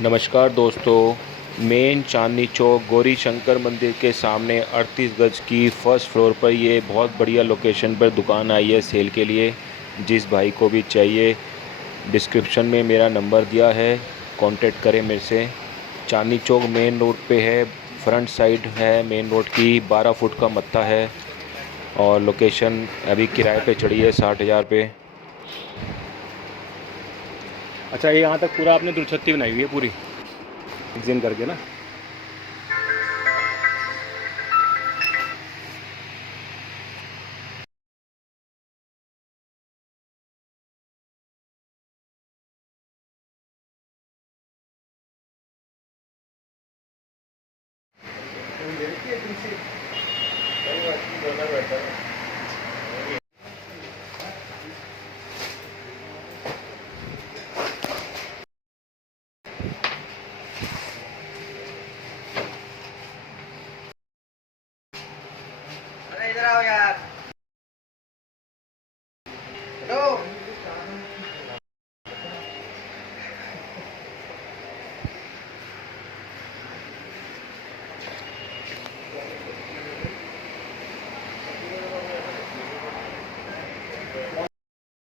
नमस्कार दोस्तों। मेन चांदनी चौक गौरी शंकर मंदिर के सामने 38 गज की फर्स्ट फ्लोर पर ये बहुत बढ़िया लोकेशन पर दुकान आई है सेल के लिए। जिस भाई को भी चाहिए डिस्क्रिप्शन में मेरा नंबर दिया है, कांटेक्ट करें मेरे से। चांदनी चौक मेन रोड पे है, फ्रंट साइड है मेन रोड की। 12 फुट का मत्ता है और लोकेशन अभी किराए पे चढ़ी है 60,000 पे। अच्छा, ये यहाँ तक पूरा आपने दुरछत्ती बनाई हुई है पूरी जिम करके ना। अरे इधर आओ यार।